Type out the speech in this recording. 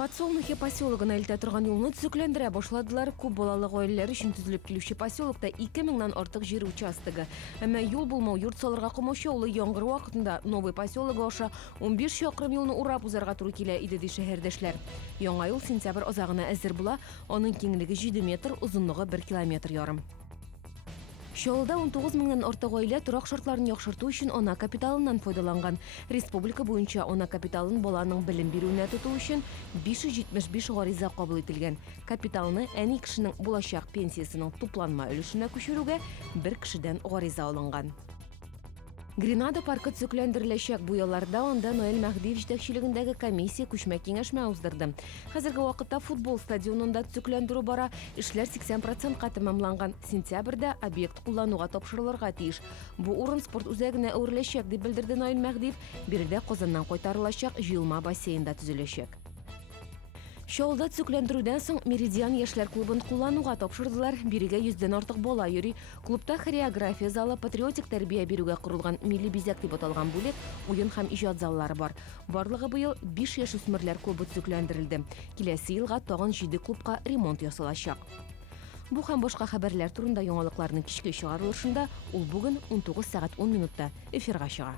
Подсолнухи поселогына илтә торган юлны төзекләндерә башладылар. Күп балалы гаиләләр өчен төзелеп килүче поселокта 2000-нан артык җир участогы. Әмма юл булмау йорт салырга комача улы яңгыр вакытында новый поселогы аша 15 чакрым юлны урап узарга туры килә иде ди шәһәрдәшләр. Яңа юл сентябрь азагына әзер була. Аның киңлеге 7 метр, узынлыгы 1,5 километр. Чаллыда 19 меңнән артык гаилә торак шартларын яхшырту өчен ана капиталыннан файдаланган. Республика буенча ана капиталын баланың белем бирүенә тоту өчен 575 гариза кабул ителгән. Капиталны әни кешенең булачак пенсиясының тупланма өлешенә күчерүгә бер кешедән гариза алынган. Гренада паркы төзекләндереләчәк. Бу елларда анда Ноэль Мәхдиев җитәкчелегендәге комиссия күчмә киңәшмә уздырды. Хәзерге вакытта футбол стадионында төзекләндерү бара. Эшләр 80%-ка тәмамланган. Сентябрьдә объект куллануга тапшырылырга тиеш. Бу урын спорт үзәгенә әвереләчәк дип белдерде Ноэль Мәхдиев. Биредә Казаннан кайтарылачак җыелма бассейнда төзеләчәк. Чаллыда төзекләндерүдән соң Меридиан яшьләр клубын куллануга тапшырдылар. Бирегә 100дән артык бала йөри. Клубта хореография залы, патриотик тәрбия бирүгә корылган милли бизәк дип аталган бүлек, уен һәм иҗат заллары бар. Барлыгы быел 5 яшүсмерләр клубы төзекләндерелде. Киләсе елга тагын 7 клубка ремонт ясалачак. Бу һәм башка хәбәрләр турында яңалыкларның кичке чыгарылышында ул бүген 19 сәгать 10 минутта эфирга чыга.